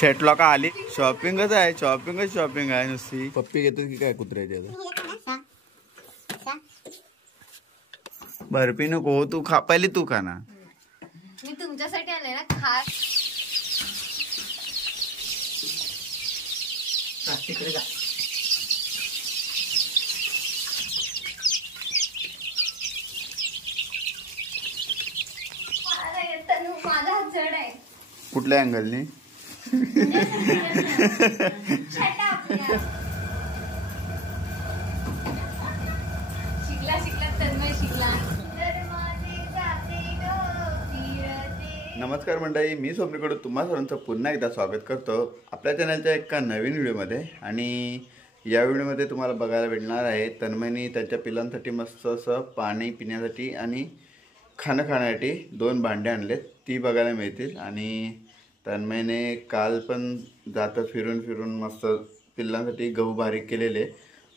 शेट लोक आली. शॉपिंगच आहे, शॉपिंग आहे नुसती. पप्पी घेतात की काय कुत्र्याची आता. बर्फी नको तू खा, पहिली तू खा ना. मी तुमच्यासाठी आले ना खास. तिकडे जा. माझा हात जड आहे. कुठल्या अँगलनी. शिकला तन्मय शिकला. नमस्कार मंडळी, मी स्वप्नीकडून तुम्हा सर्वांचं पुन्हा एकदा स्वागत करतो आपल्या चॅनलच्या एका नवीन व्हिडिओमध्ये. आणि या व्हिडिओमध्ये तुम्हाला बघायला भेटणार आहे तन्मयनी त्याच्या पिलांसाठी मस्त असं पाणी पिण्यासाठी आणि खाणं खाण्यासाठी 2 भांडे आणलेत, ती बघायला मिळतील. आणि तन्मयने काल पण जातं फिरून मस्त पिल्लांसाठी गहू बारीक केलेले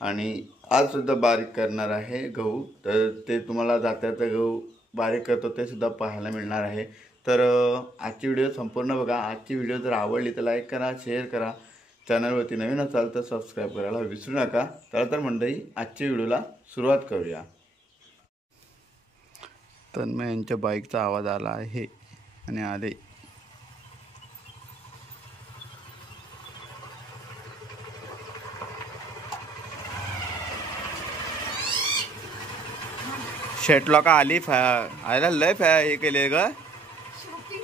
आणि आजसुद्धा बारीक करणार आहे गहू. तर ते तुम्हाला जात्याचं गहू बारीक करतो ते सुद्धा पाहायला मिळणार आहे. तर आजची व्हिडिओ संपूर्ण बघा. आजची व्हिडिओ जर आवडली तर लाईक करा, शेअर करा. चॅनलवरती नवीन असाल तर सबस्क्राईब करायला विसरू नका. तर मंडळी आजच्या व्हिडिओला सुरुवात करूया. तन्मय यांच्या बाईकचा आवाज आला आहे आणि आले. शेट लोक आली. आयला लय हे केले ग.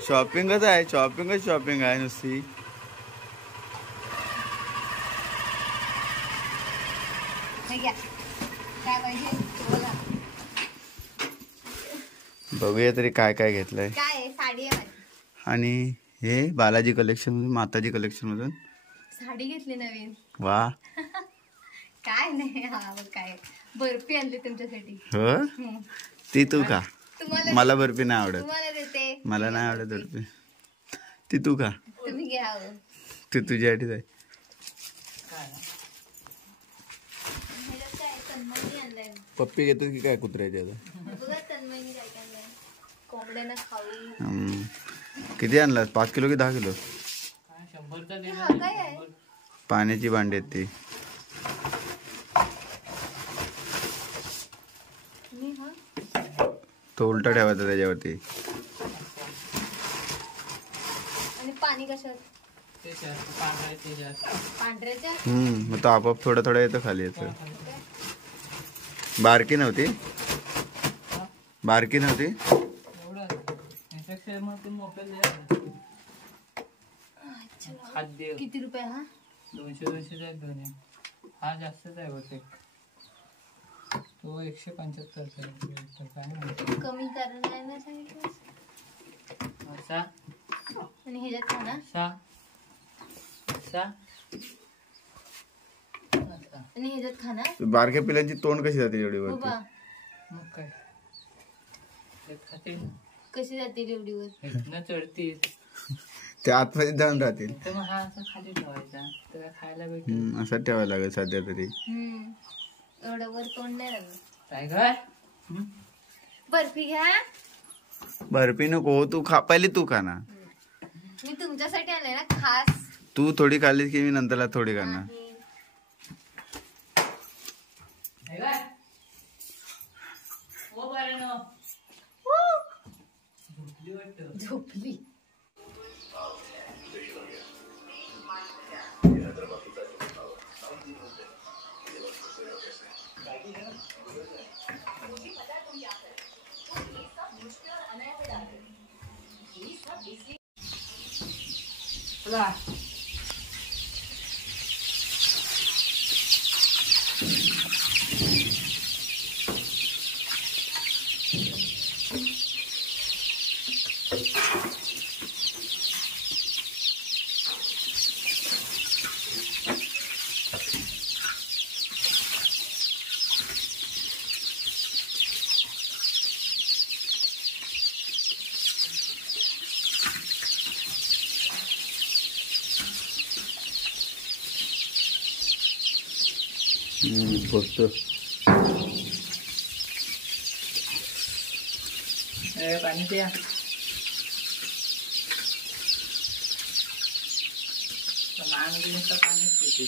शॉपिंगच आहे, शॉपिंग आहे नुसती. बघूया तरी काय काय घेतलंय. आणि हे बालाजी कलेक्शन मधून, माताजी कलेक्शन मधून साडी घेतली नवीन. वा. काय नाही, हा काय बर्फी आणली तुमच्यासाठी. हो, ती तू का. मला बर्फी नाही आवडत. तुम्हाला देते. मला नाही आवडत बर्फी. ती तू का. तुम्ही घ्या. ती तुझ्यासाठीच आहे. पप्पी घेतात की काय कुत्र्याची आता. कोंबड्यांना खाऊ. किती आणला, 5 किलो की 10 किलो. 100 पाण्याची भांडी आहेत ती. तो उलटा ठेवायचा त्याच्यावरती. आणि पाणी कशात. पांढऱ्याच्या. मग तो आपोआप थोडं येतं खाली येतं. बारकी नव्हती. किती रुपये हा. 200 हा जास्तच आहे बहुतेक. तो 175 कमी कारण ना सांगितलं. आणि ह्याच्यात खाना. आणि ह्याच्यात खाना. बारक्या पिलांची तोंड कशी जाते एवढीवर. मग काय कशी जाते एवढीवर. चढती ते आतमध्ये जाऊन राहतील. मग हा असं खाली ठेवायचा त्याला खायला भेटेल. असं ठेवायला लागेल सध्या तरी. एवढं वर तोंड नाही लागलं. टायगर बर्फी घ्या. बर्फी नको तू खा, पहिली तू खा ना. मी तुमच्यासाठी आले ना खास. तू थोडी खाल्लीस की मी नंतरला थोडी खाणार. झोपली. पोचतो. पाणी प्या. पण आम्ही नुसतं पाणीच पिते.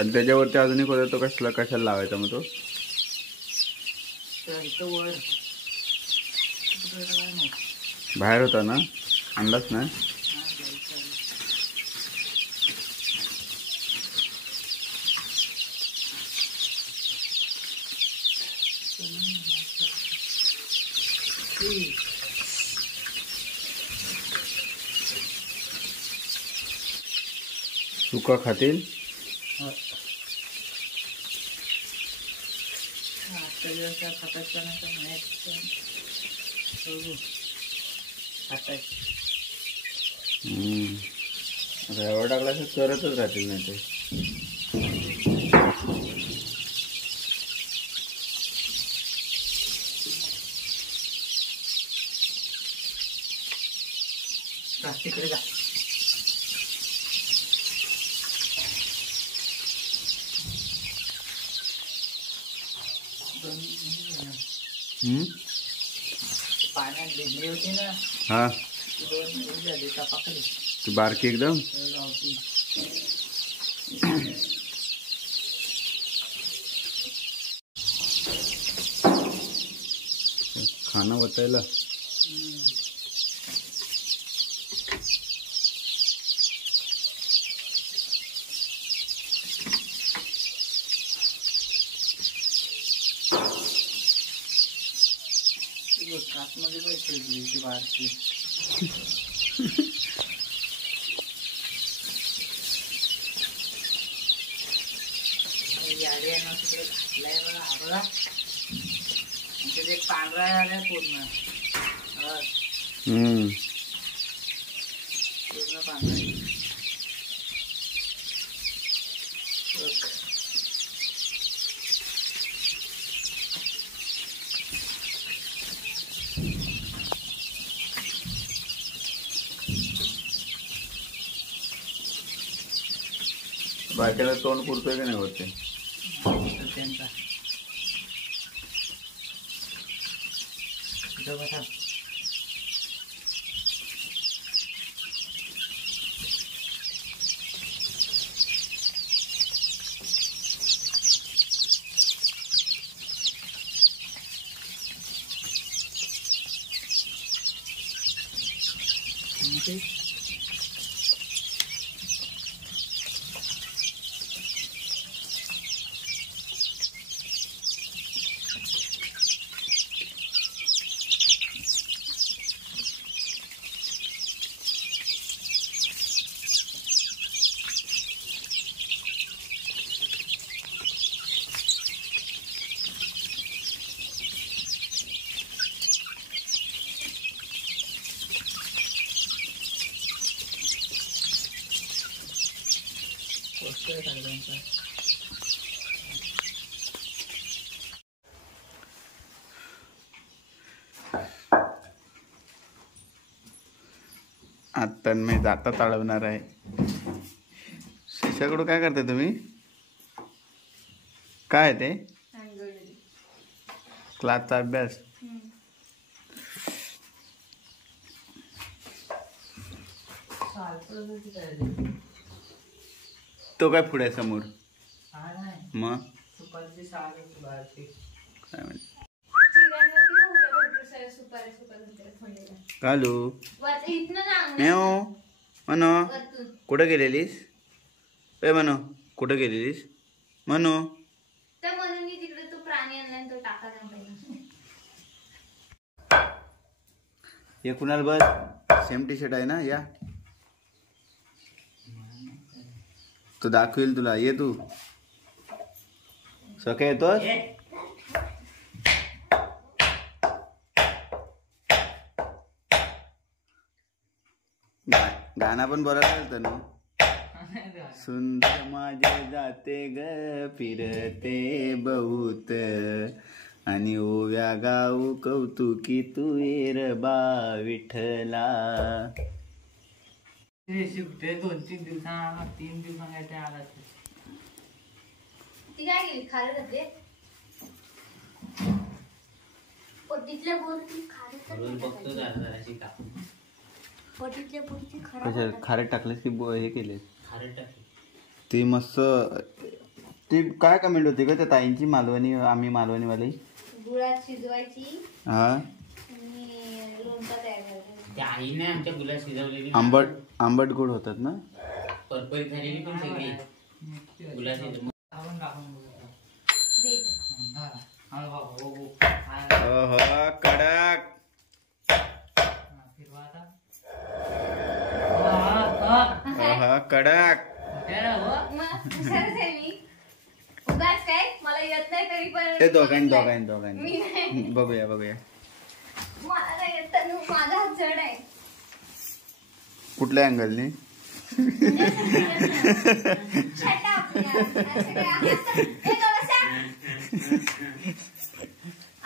आणि त्याच्यावरती अजून एक होता तो कशाला लावायचा मग तो तर इथं वर तिकडे काय नाही. बाहेर होता ना आणलाच ना. हा, जायचं आहे. ती. सुका खातील. हो. आजच्या दिवस काय खातात का नाही का माहित नाही. बघू. खाताय. आता एवढा टाकला तर करतच राहतील नाही ते. जा, तिकडे जा. पाण्यात भिजली होती ना हा ती 2 दिवस झाली तपाकली. ती बारकी एकदम. गावठी. खाणं वतायला. आतमध्ये पण ठेवली ती बारकी. याडी आहे ना तिकडे घातलाय बघा हा बघा. त्याच्यात एक पांढरा आलाय पूर्ण. हा, पूर्ण पांढरा आहे. बघ. बारक्याला तोंड पुरतोय का नाही होते. तर त्यांचा इथं बसा. ते पोस्टर आहे त्यांचा. आता मी जाता चालवणार आहे. शिष्याकडून काय करताय तुम्ही. काय ते क्लासचा अभ्यास. तो काय पुढे समोर. हा नाही मग सुपारीची साल होती बारकी. काय म्हणते चिऱ्यांवरती नव्हत्या भरपूर साऱ्या सुपाऱ्या होत्या फोडलेल्या. कालू इथनं ना मेव म्हणो वरतून. कुठं गेलेलीस. ए म्हणो कुठं गेलेलीस म्हणो. त्या म्हणून तिकडे तो प्राणी आणला आणि तो टाकायला पाहिजे. हे कुणाल बस सेम टी शर्ट आहे ना. या तो दाखवेल तुला. ये तू सकाळी येतोस. गाणं पण बरं चालतं ना. सुंदर माझे जाते ग फिरते बहुत आणि ओव्या गाऊ कौतुकी तू येर बा विठ्ठला. ते शिकते 2-3 दिवसांना 3 दिवसांना काय ते आला. ती काय गेली खारट होते पोटीतल्या बोरची खारट रोज बघतो जराशी टाकून पोटीतल्या बोरची कशा खारट खारे टाकले की हे केले खारट टाकली ती मस्त. ती काय कमेंट होती का त्या ताईंची मालवणी आम्ही मालवणीवाली गुळात शिजवायची हा आणि लोणचा तयार करायचा. त्या आईने आमच्या गुलाब शिजवलेली आंबट गोड होतात ना. परपरीत झालेली पण सगळी गुलाब शिजवून दे इथं. कडक. कडक. मग हुशारच आहे मी. उगाच काय मला येत नाही तरी पण ते मी दोघांनी नाही. बघूया मला नाही येत तर माझा हात जड आहे. कुठल्या अँगलनी. Shut up, यार.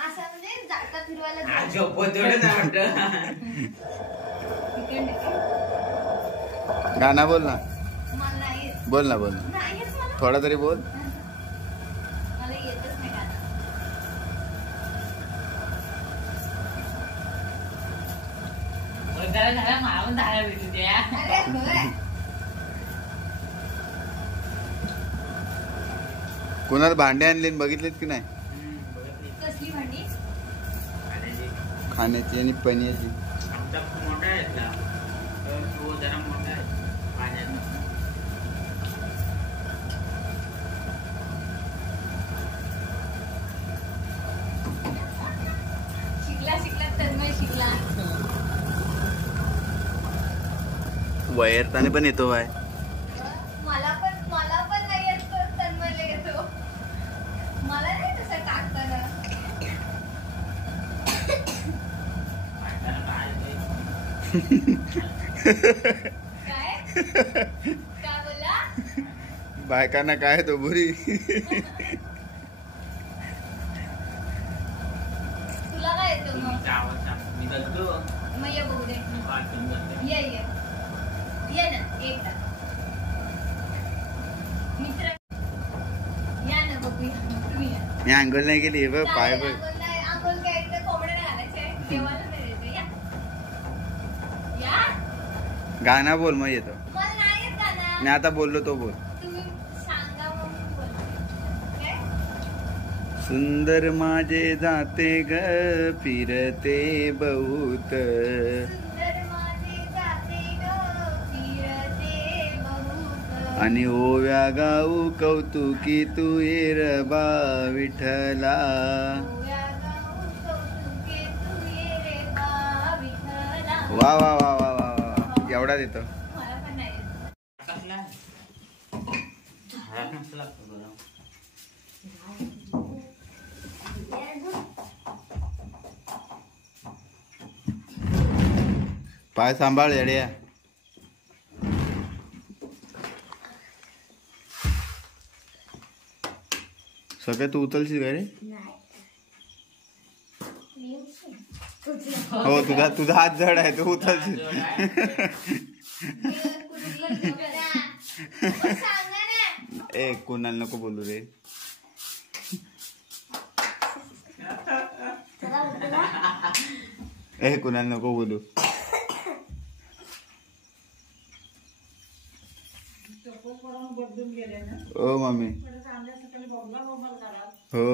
असं म्हणजे जाता फिरवायला गाणं बोल ना. मला नाही येत. बोल ना नाही येत मला. थोडा तरी बोल. मला येतच नाही गाणं. अरे होय. कोणाला भांडे आणले बघितलेत की नाही. कसली भांडी खाण्याची आणि पण्याची. आमचा खूप मोठा आहे ना तर तो जरा मोठा आहे पाण्यात शिकला तन्मय शिकला. वैरताने पण येतो बाय. मला पण नाही येत तो तन्मयला येतो. मला नाही तसं टाकताना. काय काय बोला. बायकांना काय तो बुरी. तुला काय येतो मग. मी बघतो मग ये बघू दे. ये ये ना एकदा मित्र या ना बघूया. तुम्ही या. मी अंघोळ नाही केली हे बघ पाय बघ. अंघोळ काय एकदा कोंबड्या नाही घालायचे देवाला नाही द्यायचं. या गाणं बोल मग येतो. मला नाही येत गाणं. मी आता बोललो तो बोल. तुम्ही सांगा मग मी बोलते. काय सुंदर माझे जाते ग फिरते बहुत. सुंदर माझे जाते ग फिरते बहुत. आणि ओव्या गाऊ कौतुकी तू येरबा विठला. ओव्या गाऊ कौतुके तू ये रे बा विठ्ठला. वा वा वा वा वा वा एवढा देतो. मला पण नाही येत. कसला झाडा नसला बरं पाय सांभाळ येड्या. सगळं तू उचलशील का रे. हो तुझा हात जड आहे तू उचलशील. सांगा ना. ए कोणाला नको बोलू रे. ए कोणाला नको बोलू. ओ मम्मी हो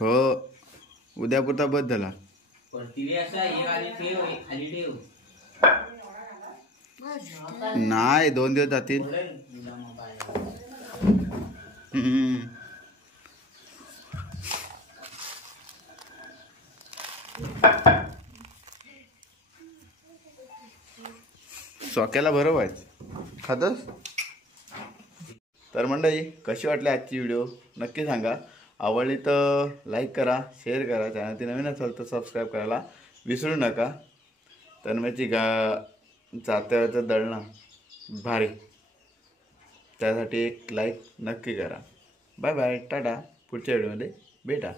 हो उद्यापुरता बस झाला. परतीले असा एक आली ठेव एक खाली ठेव नाही 2 दिवस जातील. सोक्याला बरं व्हायचं खातस. तर मंडळी कशी वाटली आजची व्हिडिओ नक्की सांगा. आवडली तर लाईक करा शेअर करा. चॅनल ती नवीन असेल तर सबस्क्राईब करायला विसरू नका. तन्मयची जात्यावरचं दळणं भारी त्यासाठी एक लाईक नक्की करा. Bye bye tata. पुढच्या व्हिडिओमध्ये भेटा.